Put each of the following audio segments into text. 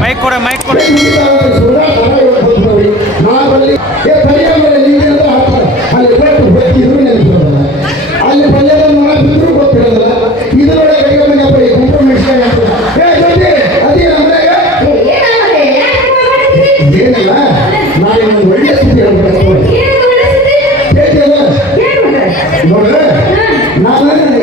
mic கூட mic கூட ನಾನು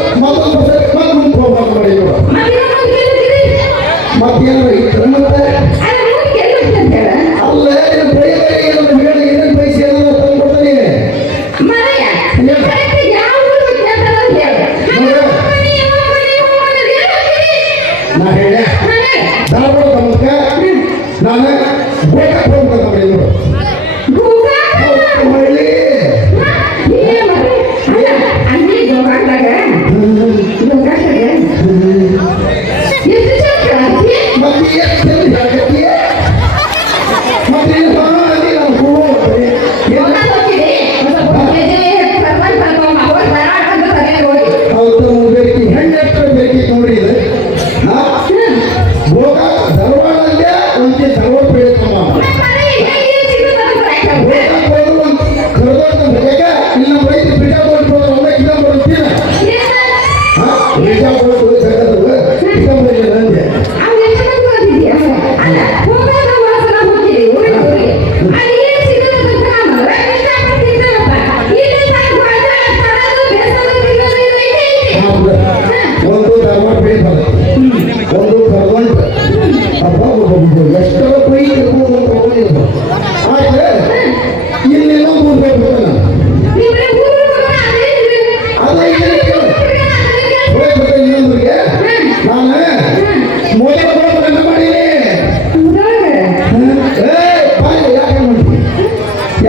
ನಾನು ಹೇಳಿದೆ ನಾನು ನಾನು ಬೇಕಾದ ಒಂದು ಭಗವಂತ ಅಪ್ಪ ಒಬ್ಬ ಎಷ್ಟೋ